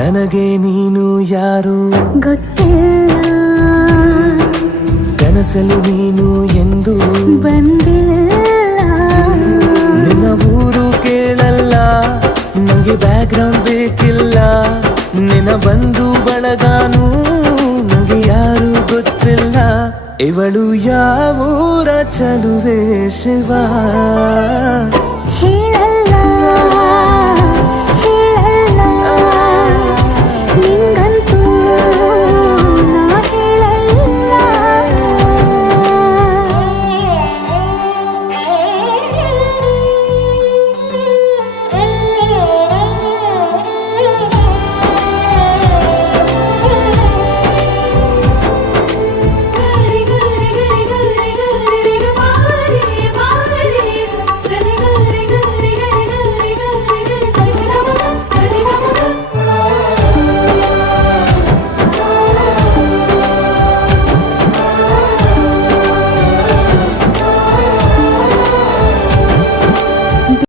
ನನಗೆ ನೀನು ಯಾರು ಗೊತ್ತಿಲ್ಲ, ಕನಸಲು ನೀನು ಎಂದು ಬಂದಿಲ್ಲ. ನಿನ್ನ ಊರು ಕೇಳಲ್ಲ, ನಂಗೆ ಬ್ಯಾಕ್ಗ್ರೌಂಡ್ ಬೇಕಿಲ್ಲ. ನಿನ್ನ ಬಂಧು ಬಳಗಾನು ನಂಗೆ ಯಾರು ಗೊತ್ತಿಲ್ಲ. ಇವಳು ಯಾವೂರ ಚಲುವೆ ಶಿವ.